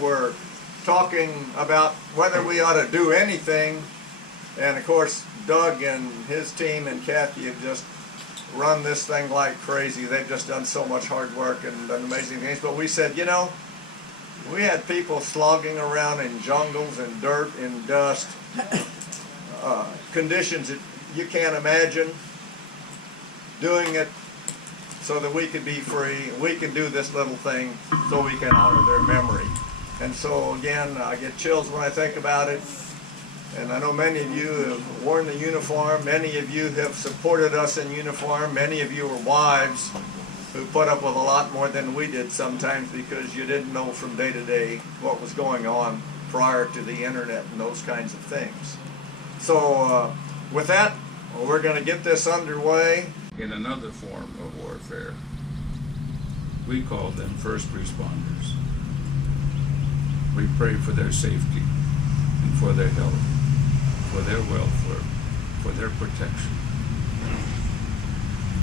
We're talking about whether we ought to do anything, and of course Doug and his team and Kathy have just run this thing like crazy. They've just done so much hard work and done amazing things. But we said, you know, we had people slogging around in jungles and dirt and dust, conditions that you can't imagine, doing it so that we could be free. We can do this little thing so we can honor their memory. And so again, I get chills when I think about it. And I know many of you have worn the uniform. Many of you have supported us in uniform. Many of you are wives who put up with a lot more than we did sometimes because you didn't know from day to day what was going on prior to the internet and those kinds of things. So with that, we're going to get this underway. In another form of warfare, we call them first responders. We pray for their safety and for their health, for their welfare, for their protection.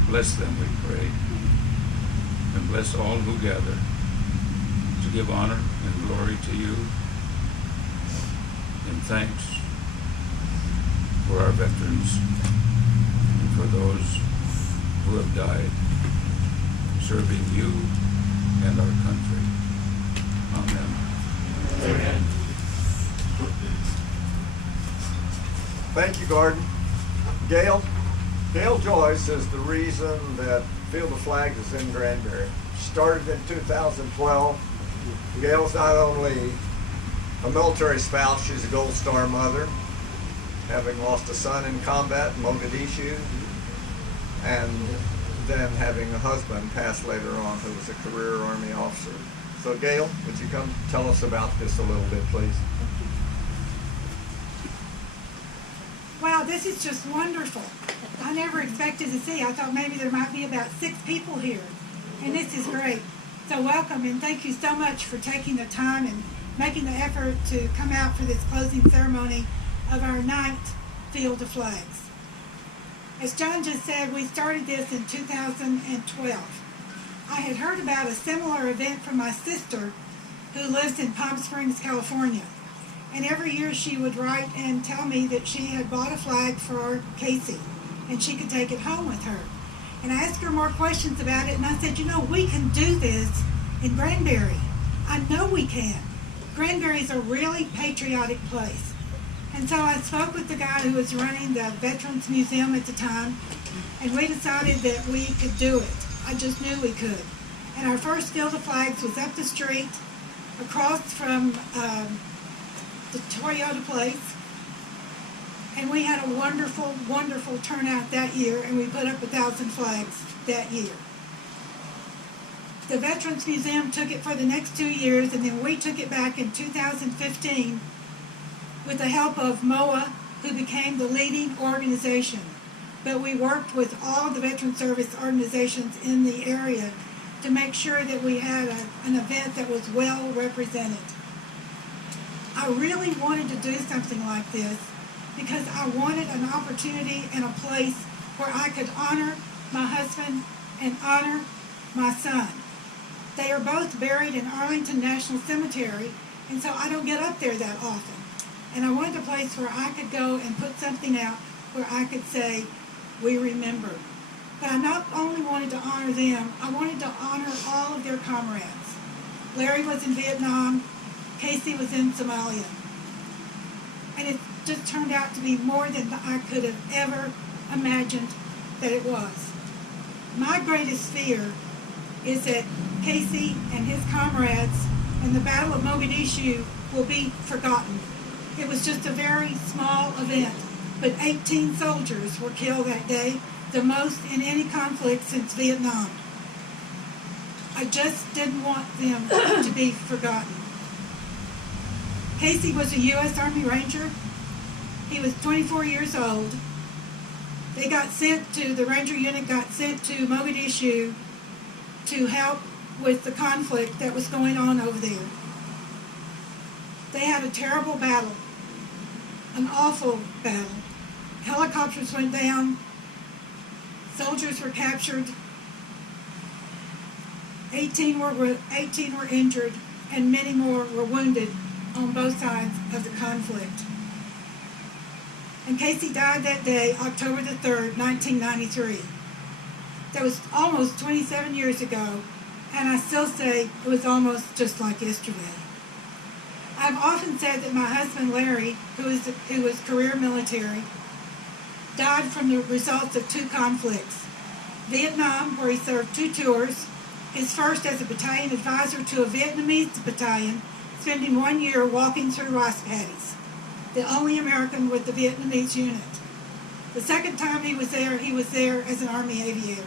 Bless them, we pray, and bless all who gather to give honor and glory to you, and thanks for our veterans and for those who have died serving you and our country. Amen. Amen. Thank you, Gordon. Gail Joyce is the reason that Field of Flags is in Granbury. Started in 2012. Gail's not only a military spouse, she's a Gold Star mother, having lost a son in combat in Mogadishu, and then having a husband pass later on who was a career Army officer. So Gail, would you come tell us about this a little bit, please? Wow, this is just wonderful. I never expected to see. I thought maybe there might be about 6 people here, and this is great. So welcome, and thank you so much for taking the time and making the effort to come out for this closing ceremony of our 9th Field of Flags. As John just said, we started this in 2012. I had heard about a similar event from my sister who lives in Palm Springs, California. And every year she would write and tell me that she had bought a flag for Casey and she could take it home with her. And I asked her more questions about it, and I said, you know, we can do this in Granbury. I know we can. Granbury's a really patriotic place. And so I spoke with the guy who was running the Veterans Museum at the time, and we decided that we could do it. I just knew we could. And our first Field of Flags was up the street, across from the Toyota place. And we had a wonderful, wonderful turnout that year, and we put up 1,000 flags that year. The Veterans Museum took it for the next 2 years, and then we took it back in 2015 with the help of MOA, who became the leading organization. But we worked with all the veteran service organizations in the area to make sure that we had an event that was well represented. I really wanted to do something like this because I wanted an opportunity and a place where I could honor my husband and honor my son. They are both buried in Arlington National Cemetery, and so I don't get up there that often. And I wanted a place where I could go and put something out where I could say, we remember. But I not only wanted to honor them, I wanted to honor all of their comrades. Larry was in Vietnam, Casey was in Somalia. And it just turned out to be more than I could have ever imagined that it was. My greatest fear is that Casey and his comrades in the Battle of Mogadishu will be forgotten. It was just a very small event, but 18 soldiers were killed that day, the most in any conflict since Vietnam. I just didn't want them to be forgotten. Casey was a U.S. Army Ranger. He was 24 years old. The Ranger unit got sent to Mogadishu to help with the conflict that was going on over there. They had a terrible battle, an awful battle. Helicopters went down, soldiers were captured, 18 were injured, and many more were wounded on both sides of the conflict. And Casey died that day, October the 3rd, 1993. That was almost 27 years ago, and I still say it was almost just like yesterday. I've often said that my husband Larry, who was career military, died from the results of two conflicts. Vietnam, where he served 2 tours, his first as a battalion advisor to a Vietnamese battalion, spending 1 year walking through rice paddies, the only American with the Vietnamese unit. The second time he was there as an Army aviator.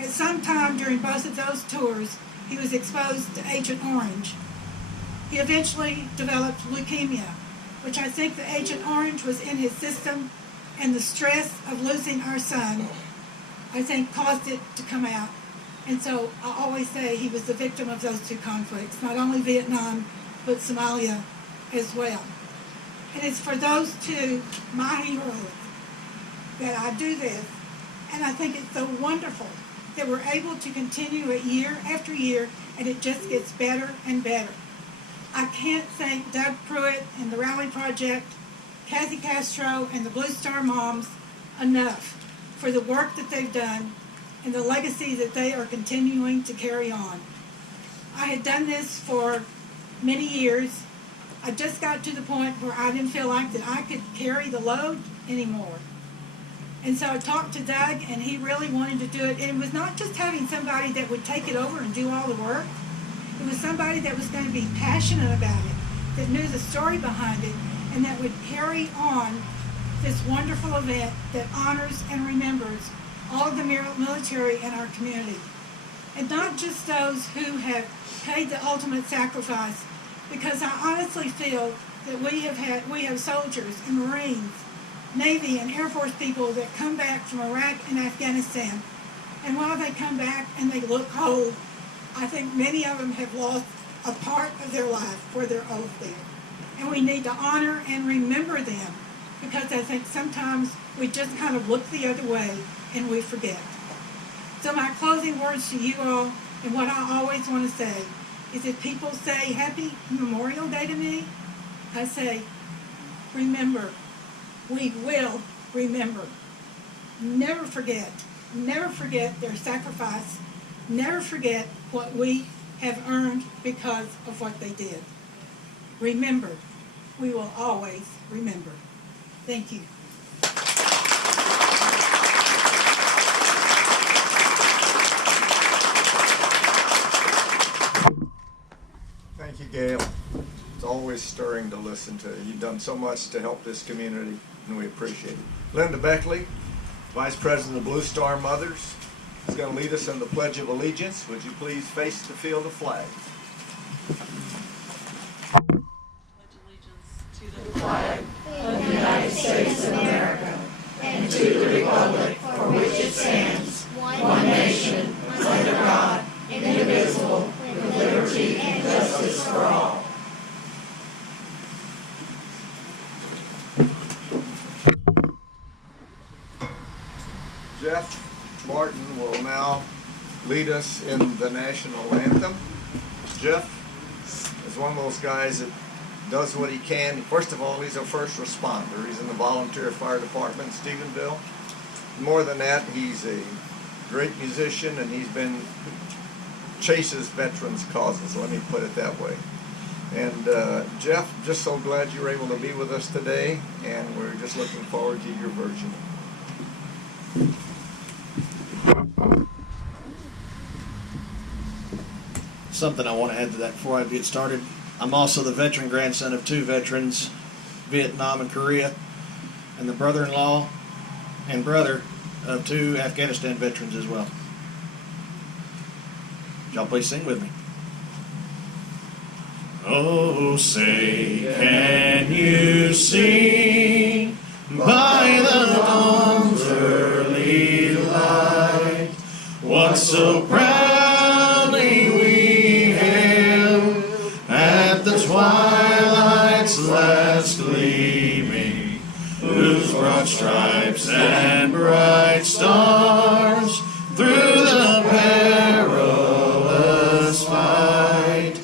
At some time during both of those tours, he was exposed to Agent Orange. He eventually developed leukemia, which I think the Agent Orange was in his system, and the stress of losing our son, I think, caused it to come out. And so I always say he was the victim of those two conflicts, not only Vietnam, but Somalia as well. And it's for those two, my heroes, that I do this. And I think it's so wonderful that we're able to continue it year after year, and it just gets better and better. I can't thank Doug Pruitt and the Rally Project, Kathy Castro and the Blue Star Moms enough for the work that they've done and the legacy that they are continuing to carry on. I had done this for many years. I just got to the point where I didn't feel like that I could carry the load anymore. And so I talked to Doug, and he really wanted to do it. And it was not just having somebody that would take it over and do all the work. It was somebody that was going to be passionate about it, that knew the story behind it, and that would carry on this wonderful event that honors and remembers all of the military in our community. And not just those who have paid the ultimate sacrifice, because I honestly feel that we have soldiers and Marines, Navy and Air Force people that come back from Iraq and Afghanistan. And while they come back and they look whole, I think many of them have lost a part of their life for their oath there. And we need to honor and remember them, because I think sometimes we just kind of look the other way and we forget. So my closing words to you all, and what I always want to say, is if people say Happy Memorial Day to me, I say, remember. We will remember. Never forget their sacrifice. Never forget what we have earned because of what they did. Remember. We will always remember. Thank you. Thank you, Gail. It's always stirring to listen to. You've done so much to help this community, and we appreciate it. Linda Beckley, Vice President of Blue Star Mothers, is going to lead us in the Pledge of Allegiance. Would you please face the field of flag? Pledge allegiance to the flag of the United States of America and to the republic for which it stands, one nation, under God, indivisible, with liberty and justice for all. Jeff Martin will now lead us in the national anthem. Jeff is one of those guys that does what he can. First of all, he's a first responder. He's in the volunteer fire department in Stephenville. More than that, he's a great musician, and chases veterans' causes, let me put it that way. And Jeff, just so glad you were able to be with us today, and we're just looking forward to your version. Something I want to add to that before I get started. I'm also the veteran grandson of 2 veterans, Vietnam and Korea, and the brother-in-law and brother of 2 Afghanistan veterans as well. Y'all please sing with me. Oh, say, can you see by the dawn's early light what so proudly we hailed at the twilight's last gleaming, whose broad stripes and bright stars through the perilous fight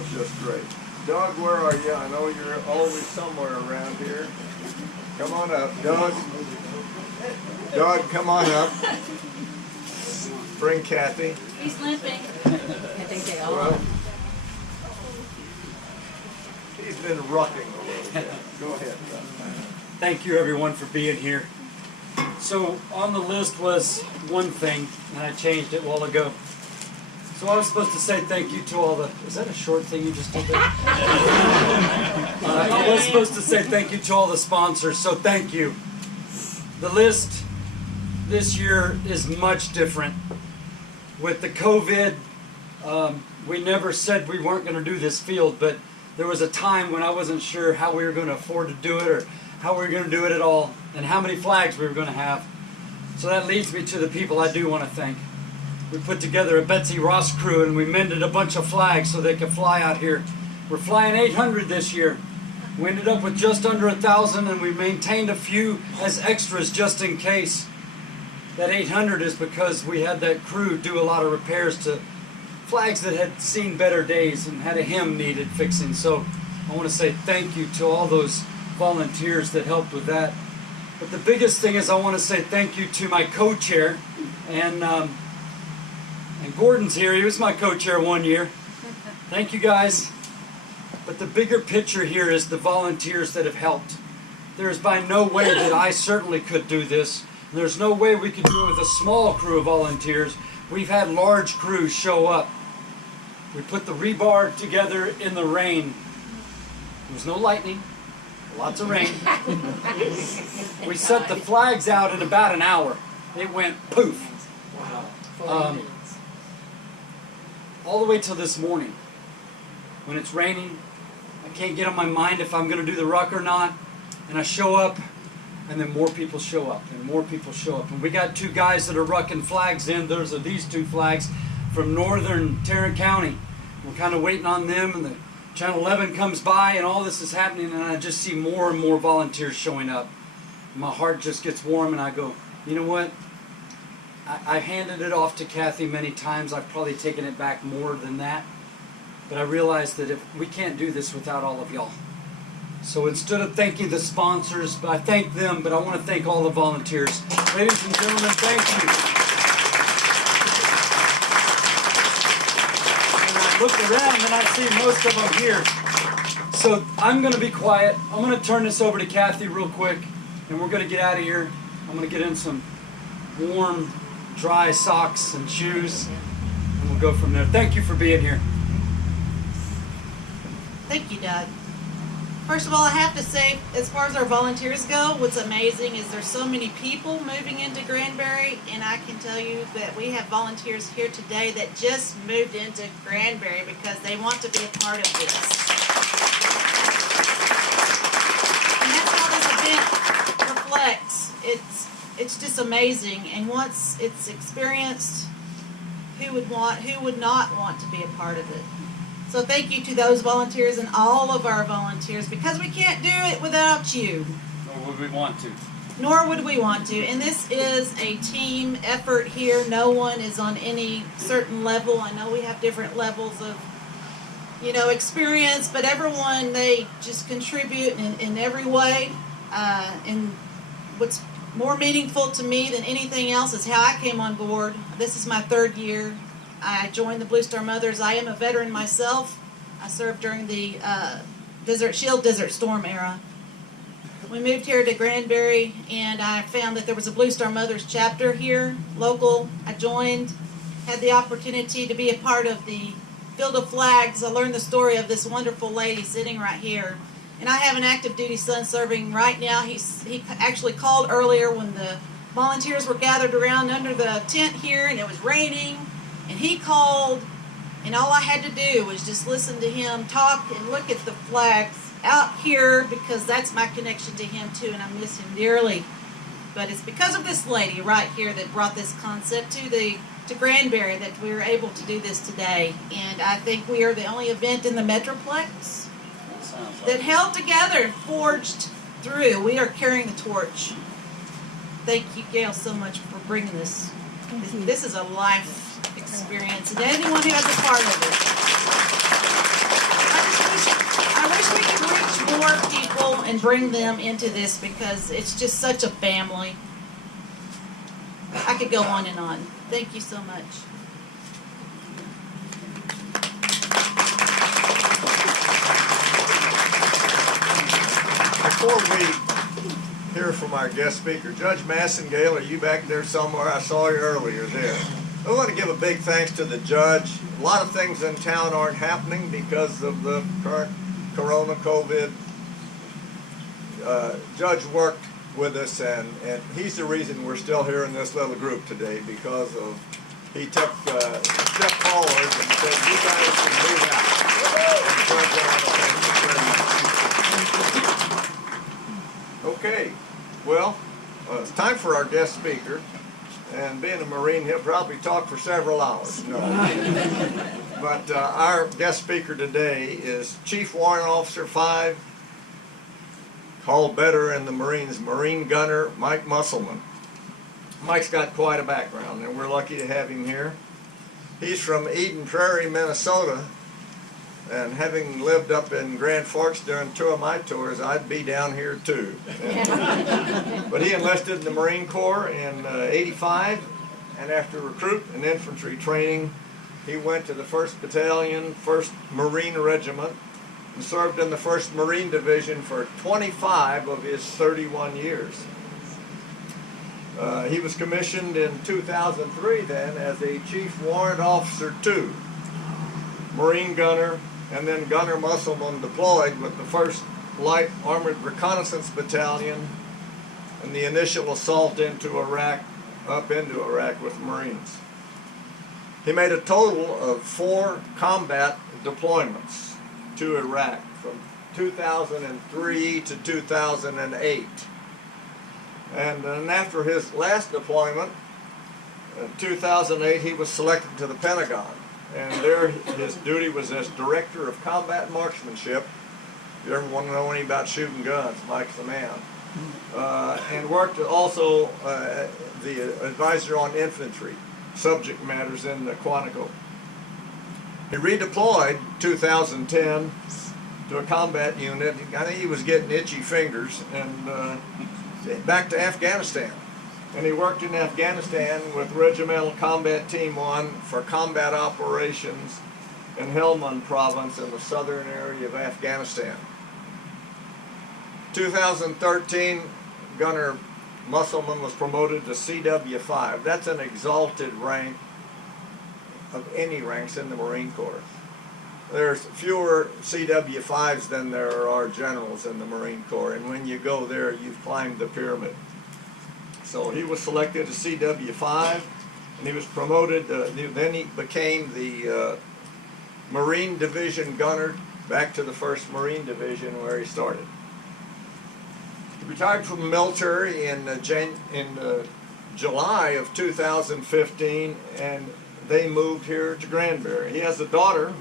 was just great. Doug, where are you? I know you're always somewhere around here. Come on up, Doug. Doug, come on up. Bring Kathy. He's limping. I think they all Well, he's been rucking a little bit. Go ahead, Doug. Thank you everyone for being here. So on the list was one thing, and I changed it a while ago. So I was supposed to say thank you to all the, is that a short thing you just did there? I was supposed to say thank you to all the sponsors, so thank you. The list this year is much different. With the COVID, we never said we weren't going to do this field, but there was a time when I wasn't sure how we were going to afford to do it or how we were going to do it at all and how many flags we were going to have. So that leads me to the people I do want to thank. We put together a Betsy Ross crew and we mended a bunch of flags so they could fly out here. We're flying 800 this year. We ended up with just under 1,000 and we maintained a few as extras just in case. That 800 is because we had that crew do a lot of repairs to flags that had seen better days and had a hem needed fixing. So I want to say thank you to all those volunteers that helped with that. But the biggest thing is I want to say thank you to my co-chair and Gordon's here. He was my co-chair one year. Thank you guys. But the bigger picture here is the volunteers that have helped. There's by no way that I certainly could do this. There's no way we could do it with a small crew of volunteers. We've had large crews show up. We put the rebar together in the rain. There was no lightning, lots of rain. We set the flags out in about an hour. It went poof. All the way till this morning. When it's raining, I can't get on my mind if I'm going to do the ruck or not. And I show up, and then more people show up, and more people show up. And we got two guys that are rucking flags in. Those are these two flags from northern Tarrant County. We're kind of waiting on them, and the Channel 11 comes by, and all this is happening, and I just see more and more volunteers showing up. My heart just gets warm, and I go, you know what? I handed it off to Kathy many times. I've probably taken it back more than that. But I realized that if we can't do this without all of y'all. So instead of thanking the sponsors, I thank them, but I want to thank all the volunteers. Ladies and gentlemen, thank you. And I look around and I see most of them here. So I'm going to be quiet. I'm going to turn this over to Kathy real quick, and we're going to get out of here. I'm going to get in some warm, dry socks and shoes, and we'll go from there. Thank you for being here. Thank you, Doug. First of all, I have to say, as far as our volunteers go, what's amazing is there's so many people moving into Granbury, and I can tell you that we have volunteers here today that just moved into Granbury because they want to be a part of this. And that's how this event reflects. It's just amazing, and once it's experienced, who would not want to be a part of it? So thank you to those volunteers and all of our volunteers, because we can't do it without you. Or would we want to? Nor would we want to. And this is a team effort here. No one is on any certain level. I know we have different levels of, experience, but everyone, they just contribute in every way. And what's more meaningful to me than anything else is how I came on board. This is my 3rd year. I joined the Blue Star Mothers. I am a veteran myself. I served during the Desert Storm era. We moved here to Granbury, and I found that there was a Blue Star Mothers chapter here, local. I joined, had the opportunity to be a part of the Field of Flags. I learned the story of this wonderful lady sitting right here. And I have an active duty son serving right now. He actually called earlier when the volunteers were gathered around under the tent here, and it was raining. And he called, and all I had to do was just listen to him talk and look at the flags out here, because that's my connection to him too, and I miss him dearly. But it's because of this lady right here that brought this concept to Granbury that we were able to do this today. And I think we are the only event in the Metroplex that held together and forged through. We are carrying the torch. Thank you, Gail, so much for bringing this. This is a life experience, and anyone who has a part of it. wish we could reach more people and bring them into this because it's just such a family. I could go on and on. Thank you so much. Before we hear from our guest speaker, Judge Massengale, are you back there somewhere? I saw you earlier there. I want to give a big thanks to the judge. A lot of things in town aren't happening because of the current Corona COVID. Judge worked with us, and he's the reason we're still here in this little group today, because of he took a step forward and said, you guys can move out. And Judge, I want to thank you very much. Okay, well, it's time for our guest speaker. And being a Marine, he'll probably talk for several hours. No. But our guest speaker today is Chief Warrant Officer 5, called better in the Marines, Marine Gunner Mike Musselman. Mike's got quite a background, and we're lucky to have him here. He's from Eden Prairie, Minnesota, and having lived up in Grand Forks during 2 of my tours, I'd be down here too. But he enlisted in the Marine Corps in '85, and after recruit and infantry training, he went to the 1st Battalion, 1st Marine Regiment, and served in the 1st Marine Division for 25 of his 31 years. He was commissioned in 2003 then as a Chief Warrant Officer 2, Marine Gunner, and then Gunner Musselman deployed with the 1st Light Armored Reconnaissance Battalion in the initial assault into Iraq, up into Iraq with Marines. He made a total of 4 combat deployments to Iraq from 2003 to 2008. And then after his last deployment, in 2008, he was selected to the Pentagon. And there his duty was as Director of Combat Marksmanship. If you ever want to know anything about shooting guns, Mike's the man. And worked also the advisor on infantry subject matters in the Quantico. He redeployed 2010 to a combat unit. I think he was getting itchy fingers, and back to Afghanistan. And he worked in Afghanistan with Regimental Combat Team 1 for combat operations in Helmand province in the southern area of Afghanistan. 2013, Gunner Musselman was promoted to CW5. That's an exalted rank of any ranks in the Marine Corps. There's fewer CW5s than there are generals in the Marine Corps, and when you go there, you've climbed the pyramid. So he was selected as CW5, and he was promoted, then he became the Marine Division Gunner back to the 1st Marine Division where he started. He retired from the military in July of 2015, and they moved here to Granbury. He has a daughter,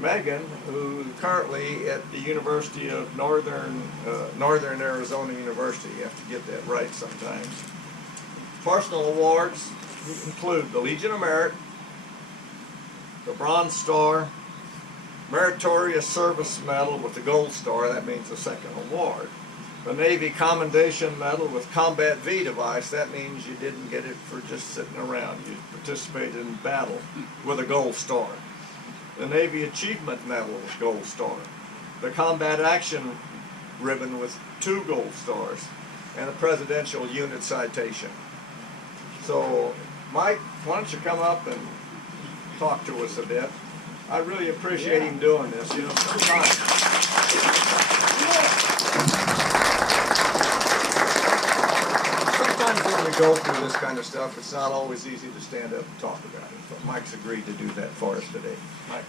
Megan, who's currently at the University of Northern Arizona University. You have to get that right sometimes. Personal awards include the Legion of Merit, the Bronze Star, Meritorious Service Medal with the Gold Star, that means the 2nd award. The Navy Commendation Medal with Combat V device, that means you didn't get it for just sitting around. You participated in battle with a Gold Star. The Navy Achievement Medal with Gold Star. The Combat Action Ribbon with 2 Gold Stars. And a Presidential Unit Citation. So, Mike, why don't you come up and talk to us a bit? I really appreciate him doing this. You know, sometimes when we go through this kind of stuff, it's not always easy to stand up and talk about it. But Mike's agreed to do that for us today. Mike.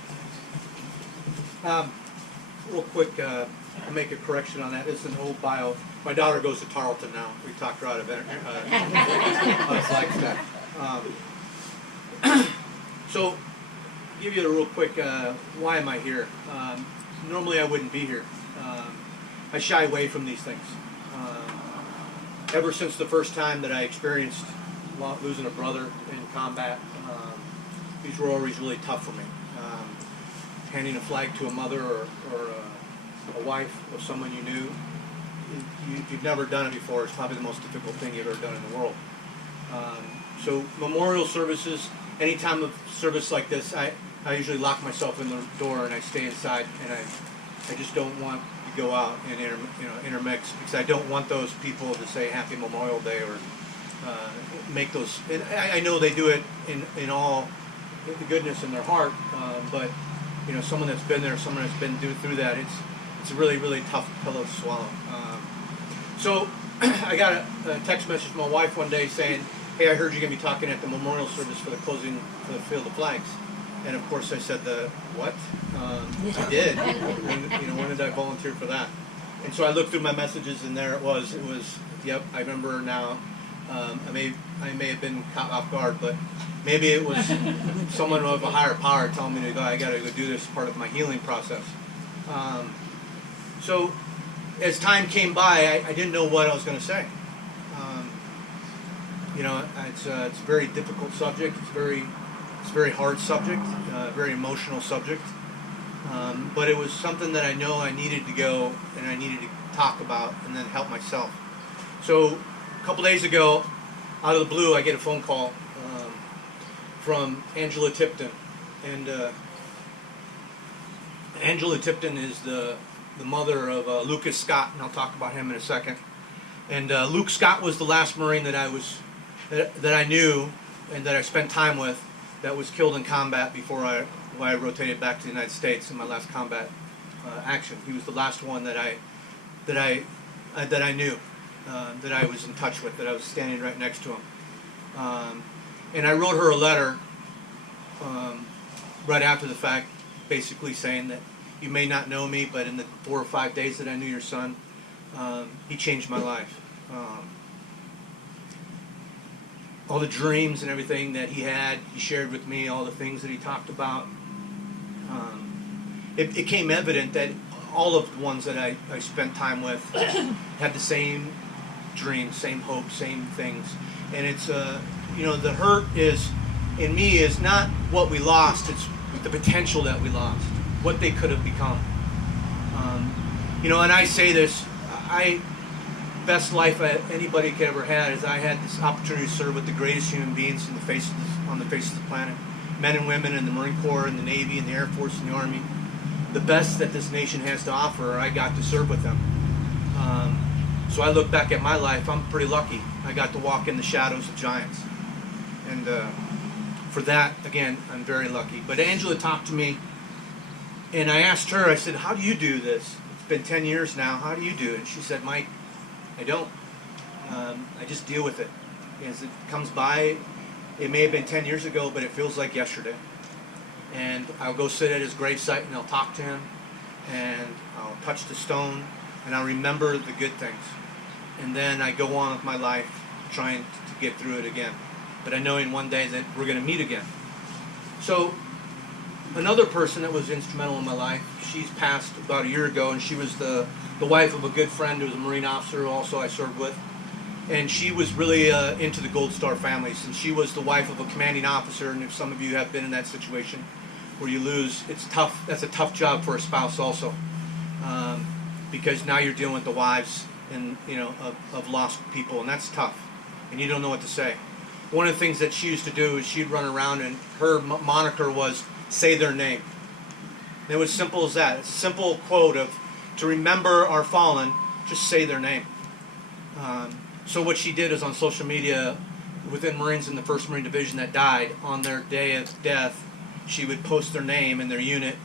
Real quick, I'll make a correction on that. It's an old bio. My daughter goes to Tarleton now. We talked her out of it. So, give you a real quick, why am I here? Normally I wouldn't be here. I shy away from these things. Ever since the first time that I experienced losing a brother in combat, these were always really tough for me. Handing a flag to a mother or a wife of someone you knew, you've never done it before. It's probably the most difficult thing you've ever done in the world. So memorial services, any time of service like this, I usually lock myself in the door and I stay inside, and I just don't want to go out and intermix, because I don't want those people to say Happy Memorial Day or make those. And I know they do it in all the goodness in their heart, but someone that's been there, someone that's been through that, it's a really, really tough pillow to swallow. So I got a text message from my wife one day saying, "Hey, I heard you're going to be talking at the memorial service for the closing for the Field of Flags." And of course I said, "The what?" I did. When did I volunteer for that? And so I looked through my messages, and there it was. It was, yep, I remember now. I may have been caught off guard, but maybe it was someone of a higher power telling me to go. I got to go do this as part of my healing process. So as time came by, I didn't know what I was going to say. It's a very difficult subject. It's a very hard subject, very emotional subject. But it was something that I know I needed to go and I needed to talk about and then help myself. So a couple days ago, out of the blue, I get a phone call from Angela Tipton, and Angela Tipton is the mother of Lucas Scott, and I'll talk about him in a second. And Luke Scott was the last Marine that I knew and that I spent time with that was killed in combat before I rotated back to the United States in my last combat action. He was the last one that I knew, that I was in touch with, that I was standing right next to him. And I wrote her a letter right after the fact, basically saying that you may not know me, but in the 4 or 5 days that I knew your son, he changed my life. All the dreams and everything that he had, he shared with me, all the things that he talked about. It became evident that all of the ones that I spent time with had the same dreams, same hopes, same things. And it's, the hurt in me is not what we lost, it's the potential that we lost, what they could have become. And I say this, best life anybody could ever had is I had this opportunity to serve with the greatest human beings on the face of the planet. Men and women in the Marine Corps, and the Navy, and the Air Force, and the Army. The best that this nation has to offer, I got to serve with them. So I look back at my life, I'm pretty lucky. I got to walk in the shadows of giants. And for that, again, I'm very lucky. But Angela talked to me, and I asked her, I said, "How do you do this? It's been 10 years now, how do you do it?" And she said, "Mike, I don't. I just deal with it. As it comes by, it may have been 10 years ago, but it feels like yesterday. And I'll go sit at his gravesite and I'll talk to him, and I'll touch the stone, and I'll remember the good things. And then I go on with my life trying to get through it again. But I know in one day that we're going to meet again." So another person that was instrumental in my life, she's passed about a year ago, and she was the wife of a good friend who was a Marine officer who also I served with. And she was really into the Gold Star families, and she was the wife of a commanding officer. And if some of you have been in that situation where you lose, it's tough. That's a tough job for a spouse also, because now you're dealing with the wives and of lost people, and that's tough, and you don't know what to say. One of the things that she used to do is she'd run around, and her moniker was "Say their name." And it was simple as that. It's a simple quote of, to remember our fallen, just say their name. So what she did is on social media, within Marines in the 1st Marine Division that died, on their day of death, she would post their name and their unit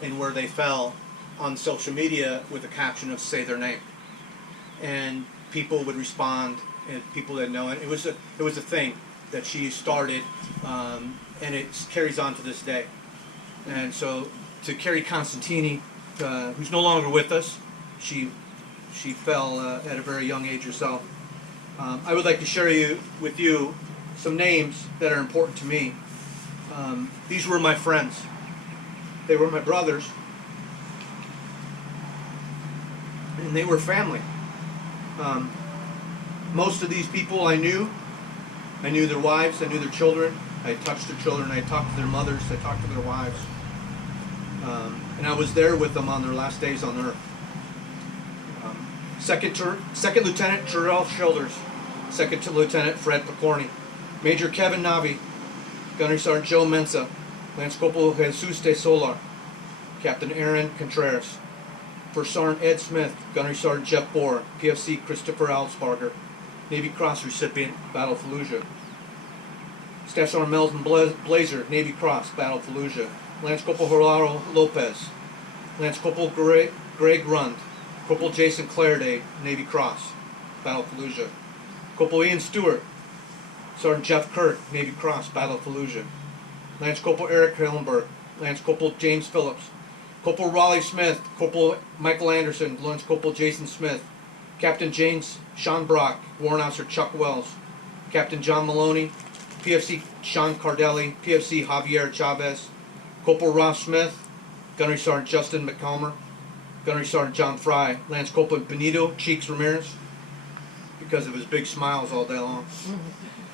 and where they fell on social media with a caption of "Say their name." And people would respond, and people that know it. It was a thing that she started, and it carries on to this day. And so to Carrie Constantini, who's no longer with us, she fell at a very young age herself. I would like to share with you some names that are important to me. These were my friends. They were my brothers. And they were family. Most of these people I knew. I knew their wives. I knew their children. I touched their children. I talked to their mothers. I talked to their wives. And I was there with them on their last days on earth. Second Lieutenant Terrell Shoulders, Second Lieutenant Fred Picorni, Major Kevin Navi, Gunnery Sergeant Joe Mensa, Lance Corporal Jesus de Solar, Captain Aaron Contreras, First Sergeant Ed Smith, Gunnery Sergeant Jeff Bohr, PFC Christopher Alsbarger, Navy Cross recipient, Battle of Fallujah. Staff Sergeant Melvin Blazer, Navy Cross, Battle of Fallujah. Lance Corporal Gerardo Lopez, Lance Corporal Greg Rund, Corporal Jason Clairday, Navy Cross, Battle of Fallujah. Corporal Ian Stewart, Sergeant Jeff Kirk, Navy Cross, Battle of Fallujah. Lance Corporal Eric Hillenberg, Lance Corporal James Phillips, Corporal Raleigh Smith, Corporal Michael Anderson, Lance Corporal Jason Smith, Captain James Sean Brock, Warrant Officer Chuck Wells, Captain John Maloney, PFC Sean Cardelli, PFC Javier Chavez, Corporal Ross Smith, Gunnery Sergeant Justin McCalmer, Gunnery Sergeant John Fry, Lance Corporal Benito Cheeks Ramirez, because of his big smiles all day long.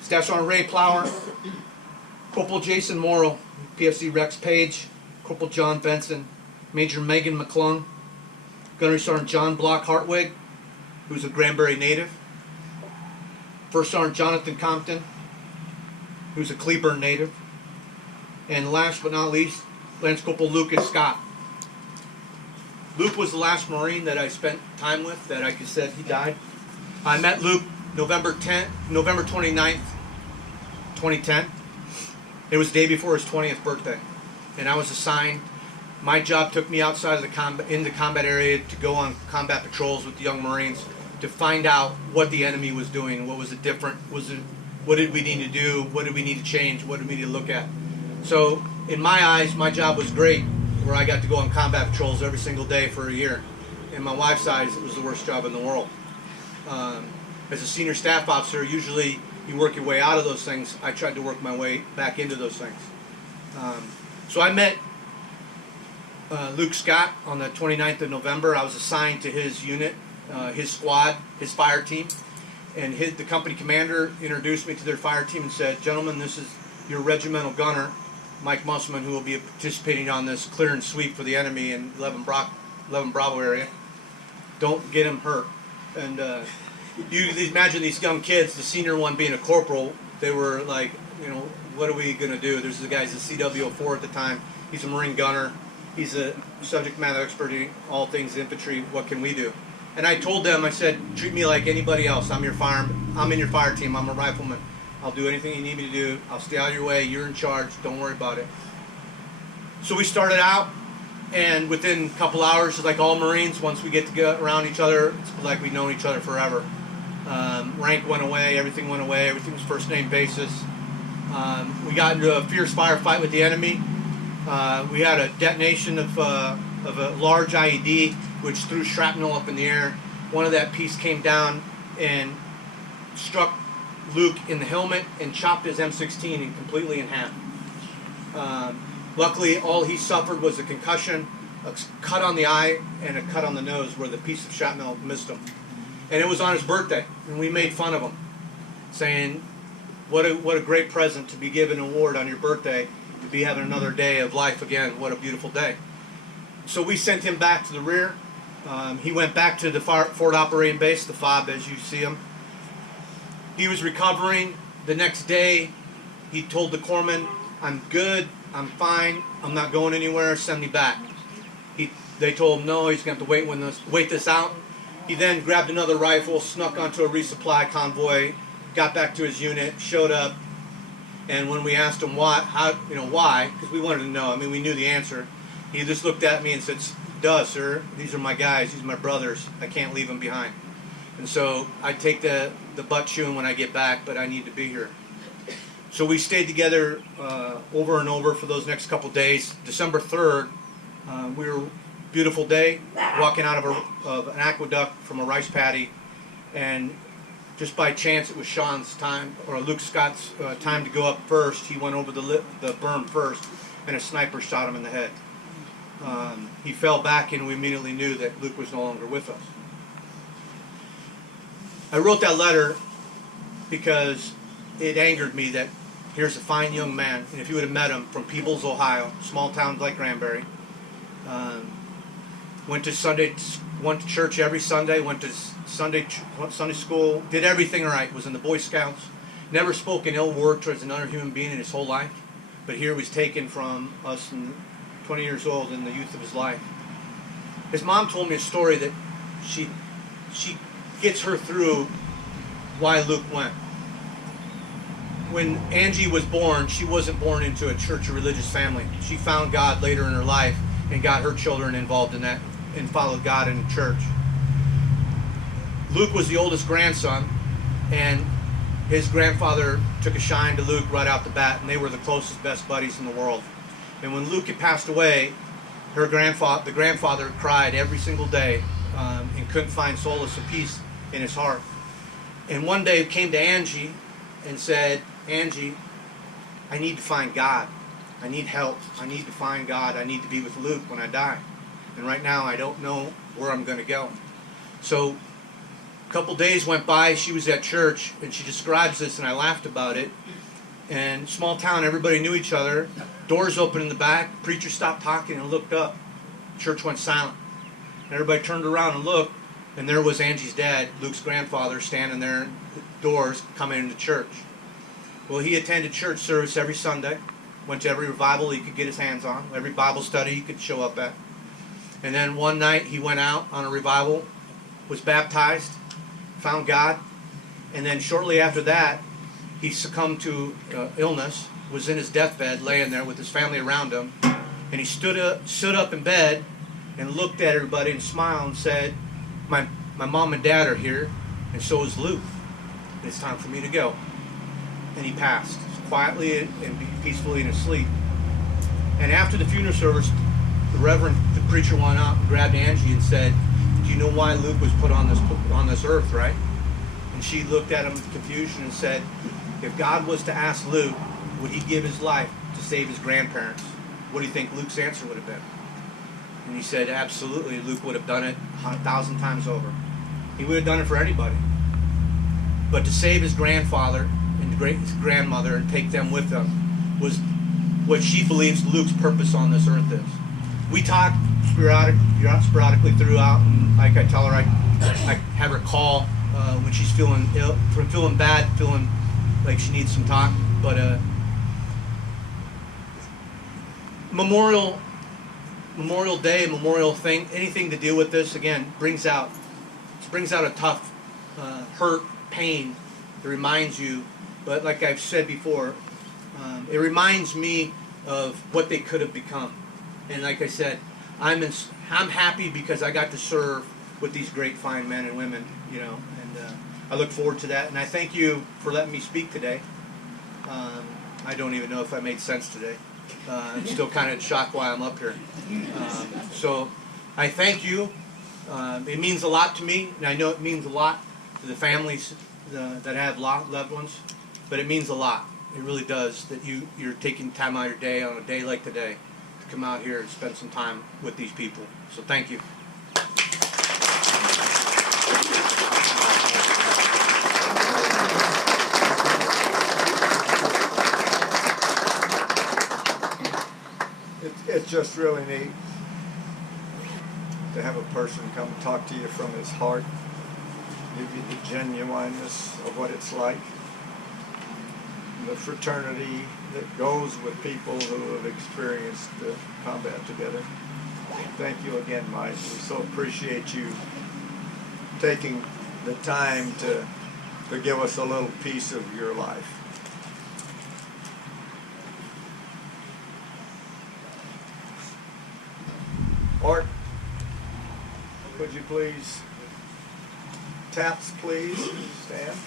Staff Sergeant Ray Plower, Corporal Jason Morrow, PFC Rex Page, Corporal John Benson, Major Megan McClung, Gunnery Sergeant John Block Hartwig, who's a Granbury native, First Sergeant Jonathan Compton, who's a Cleburne native, and last but not least, Lance Corporal Lucas Scott. Luke was the last Marine that I spent time with that I could said he died. I met Luke November 29th, 2010. It was the day before his 20th birthday, and I was assigned. My job took me outside of the combat area to go on combat patrols with the young Marines to find out what the enemy was doing, what was it different, what did we need to do, what did we need to change, what did we need to look at. So in my eyes, my job was great, where I got to go on combat patrols every single day for a year. In my wife's eyes, it was the worst job in the world. As a senior staff officer, usually you work your way out of those things. I tried to work my way back into those things. So I met Luke Scott on the 29th of November. I was assigned to his unit, his squad, his fire team, and the company commander introduced me to their fire team and said, "Gentlemen, this is your regimental gunner, Mike Musselman, who will be participating on this clear and sweep for the enemy in 11 Bravo area. Don't get him hurt." And you imagine these young kids, the senior one being a corporal, they were like, you know, what are we going to do? There's the guy's a CW04 at the time. He's a Marine gunner. He's a subject matter expert in all things infantry. What can we do? And I told them, I said, treat me like anybody else. I'm in your fire team. I'm a rifleman. I'll do anything you need me to do. I'll stay out of your way. You're in charge. Don't worry about it. So we started out, and within a couple hours, like all Marines, once we get to get around each other, it's like we've known each other forever. Rank went away. Everything went away. Everything was first name basis. We got into a fierce firefight with the enemy. We had a detonation of a large IED, which threw shrapnel up in the air. One of that piece came down and struck Luke in the helmet and chopped his M16 completely in half. Luckily, all he suffered was a concussion, a cut on the eye, and a cut on the nose where the piece of shrapnel missed him. And it was on his birthday, and we made fun of him, saying, what a great present to be given an award on your birthday, to be having another day of life again. What a beautiful day. So we sent him back to the rear. He went back to the Forward Operating Base, the FOB as you see him. He was recovering. The next day, he told the corpsman, "I'm good, I'm fine, I'm not going anywhere, send me back." They told him no, he's going to have to wait this out. He then grabbed another rifle, snuck onto a resupply convoy, got back to his unit, showed up, and when we asked him why, because we wanted to know, I mean, we knew the answer, he just looked at me and said, "Duh, sir, these are my guys, these are my brothers, I can't leave them behind. And so I take the butt chewing when I get back, but I need to be here." So we stayed together over and over for those next couple days. December 3rd, we were beautiful day, walking out of an aqueduct from a rice paddy, and just by chance it was Sean's time, or Luke Scott's time to go up first. He went over the berm first, and a sniper shot him in the head. He fell back, and we immediately knew that Luke was no longer with us. I wrote that letter because it angered me that here's a fine young man, and if you would have met him from Peebles, Ohio, small town like Granbury, went to church every Sunday, went to Sunday school, did everything right, was in the Boy Scouts, never spoke an ill word towards another human being in his whole life. But here he was taken from us, 20 years old, in the youth of his life. His mom told me a story that she gets her through why Luke went. When Angie was born, she wasn't born into a church or religious family. She found God later in her life and got her children involved in that and followed God in the church. Luke was the oldest grandson, and his grandfather took a shine to Luke right out the bat, and they were the closest, best buddies in the world. And when Luke had passed away, the grandfather cried every single day and couldn't find solace or peace in his heart. And one day he came to Angie and said, Angie, I need to find God. I need help. I need to find God. I need to be with Luke when I die. And right now I don't know where I'm going to go. So a couple days went by, she was at church, and she describes this, and I laughed about it. And small town, everybody knew each other. Doors open in the back, preacher stopped talking and looked up. Church went silent. And everybody turned around and looked, and there was Angie's dad, Luke's grandfather, standing there at the doors coming into church. Well, he attended church service every Sunday, went to every revival he could get his hands on, every Bible study he could show up at. And then one night he went out on a revival, was baptized, found God, and then shortly after that he succumbed to illness, was in his deathbed laying there with his family around him, and he stood up in bed and looked at everybody and smiled and said, my mom and dad are here, and so is Luke. It's time for me to go. And he passed quietly and peacefully in his sleep. And after the funeral service, the preacher went out and grabbed Angie and said, do you know why Luke was put on this earth, right? And she looked at him with confusion and said, if God was to ask Luke, would he give his life to save his grandparents? What do you think Luke's answer would have been? And he said, absolutely, Luke would have done it 1,000 times over. He would have done it for anybody. But to save his grandfather and his grandmother and take them with him was what she believes Luke's purpose on this earth is. We talk sporadically throughout, and like I tell her, I have her call when she's feeling ill, feeling bad, feeling like she needs some talk. But Memorial Day, Memorial thing, anything to do with this, again, brings out a tough hurt, pain. It reminds you, but like I've said before, it reminds me of what they could have become. And like I said, I'm happy because I got to serve with these great, fine men and women, you know, and I look forward to that. And I thank you for letting me speak today. I don't even know if I made sense today. I'm still kind of in shock why I'm up here. So I thank you. It means a lot to me, and I know it means a lot to the families that have loved ones, but it means a lot. It really does that you're taking time out of your day on a day like today to come out here and spend some time with these people. So thank you. It's just really neat to have a person come talk to you from his heart, give you the genuineness of what it's like, the fraternity that goes with people who have experienced the combat together. Thank you again, Mike. We so appreciate you taking the time to give us a little piece of your life. Art, could you please, taps please, stand.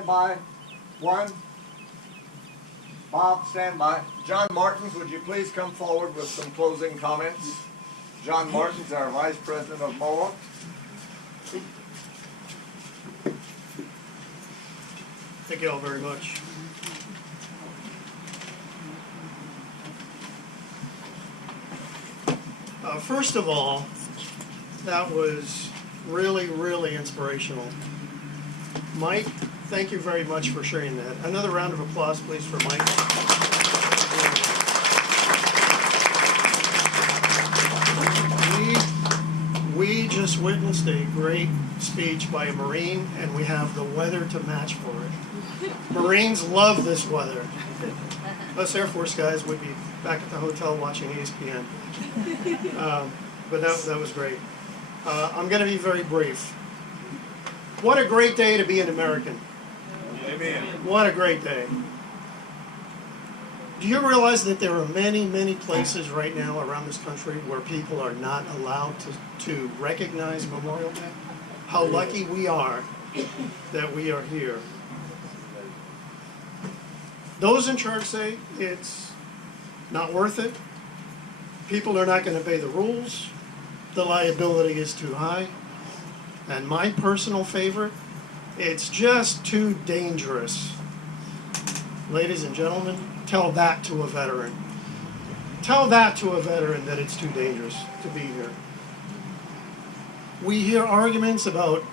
stand by. One. Bob, stand by. John Martins, would you please come forward with some closing comments? John Martins, our Vice President of MOA. Thank you all very much. First of all, that was really, really inspirational. Mike, thank you very much for sharing that. Another round of applause, please, for Mike. We just witnessed a great speech by a Marine, and we have the weather to match for it. Marines love this weather. Us Air Force guys would be back at the hotel watching ESPN. But that was great. I'm going to be very brief. What a great day to be an American. Amen. What a great day. Do you realize that there are many, many places right now around this country where people are not allowed to recognize Memorial Day? How lucky we are that we are here. Those in charge say it's not worth it. People are not going to obey the rules. The liability is too high. And my personal favorite, it's just too dangerous. Ladies and gentlemen, tell that to a veteran. Tell that to a veteran that it's too dangerous to be here. We hear arguments about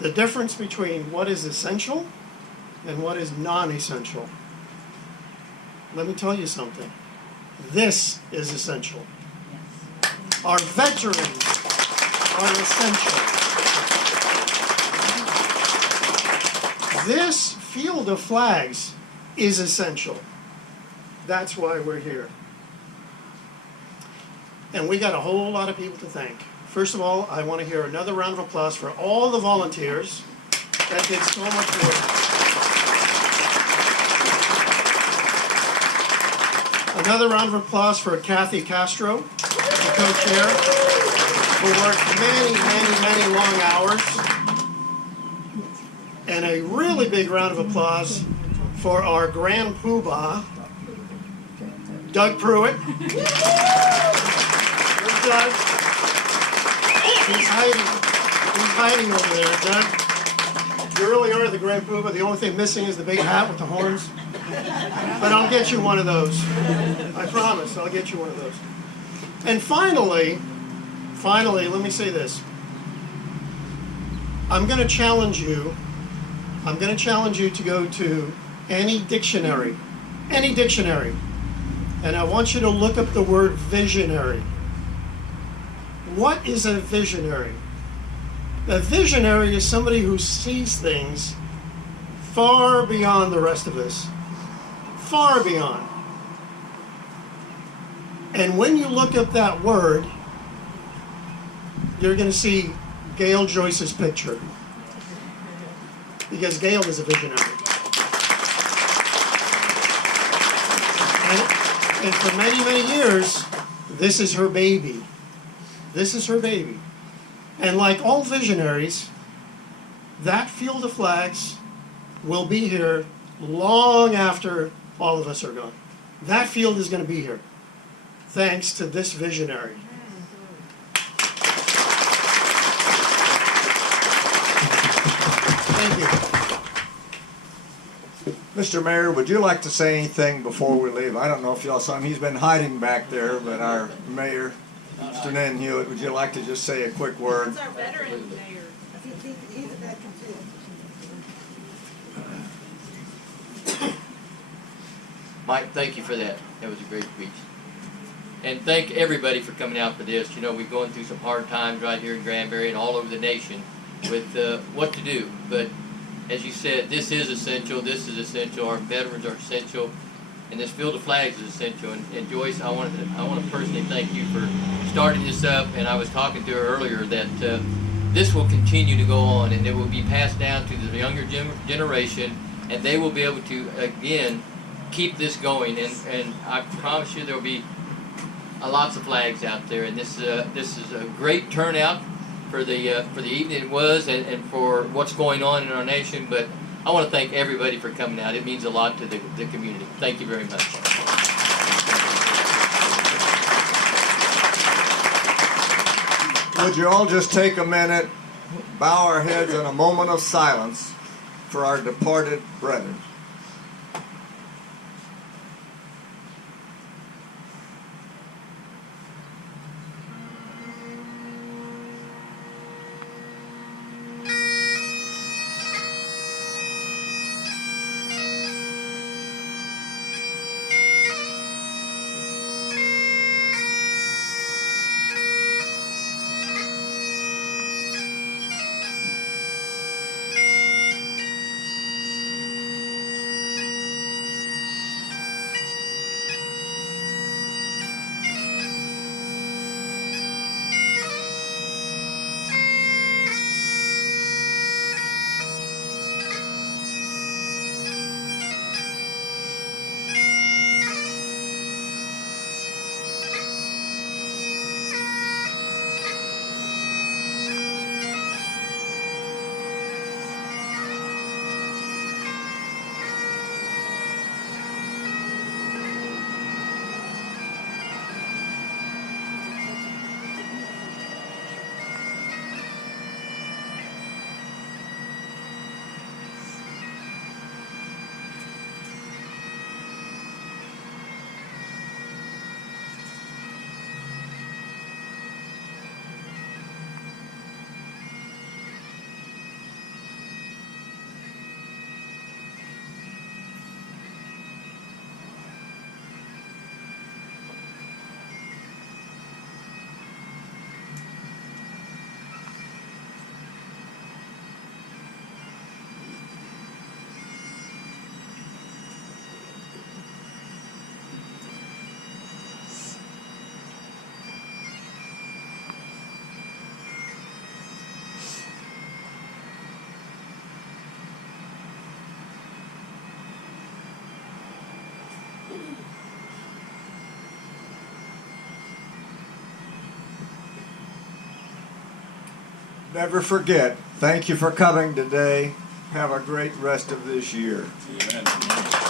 the difference between what is essential and what is non-essential. Let me tell you something. This is essential. Our veterans are essential. This field of flags is essential. That's why we're here. And we got a whole lot of people to thank. First of all, I want to hear another round of applause for all the volunteers that did so much work. Another round of applause for Kathy Castro, the co-chair, who worked many, many, many long hours. And a really big round of applause for our grand poobah, Doug Pruitt. Where's Doug? He's hiding over there, Doug. You really are the grand poobah. The only thing missing is the big hat with the horns. But I'll get you one of those. I promise, I'll get you one of those. And finally, let me say this. I'm going to challenge you to go to any dictionary, and I want you to look up the word visionary. What is a visionary? A visionary is somebody who sees things far beyond the rest of us. Far beyond. And when you look up that word, you're going to see Gail Joyce's picture. Because Gail is a visionary. And for many, many years, this is her baby. This is her baby. And like all visionaries, that field of flags will be here long after all of us are gone. That field is going to be here, thanks to this visionary. Thank you. Mr. Mayor, would you like to say anything before we leave? I don't know if y'all saw him. He's been hiding back there, but our mayor, Mr. Nan Hewitt, would you like to just say a quick word? It's our veteran mayor. He's a veteran too. Mike, thank you for that. That was a great speech. And thank everybody for coming out for this. You know, we're going through some hard times right here in Granbury and all over the nation with what to do. But as you said, this is essential. This is essential. Our veterans are essential. And this field of flags is essential. And Joyce, I want to personally thank you for starting this up. And I was talking to her earlier that this will continue to go on, and it will be passed down to the younger generation, and they will be able to, again, keep this going. And I promise you there will be lots of flags out there. And this is a great turnout for the evening it was, and for what's going on in our nation. But I want to thank everybody for coming out. It means a lot to the community. Thank you very much. Would you all just take a minute, bow our heads in a moment of silence for our departed brethren. Never forget, thank you for coming today. Have a great rest of this year. Amen.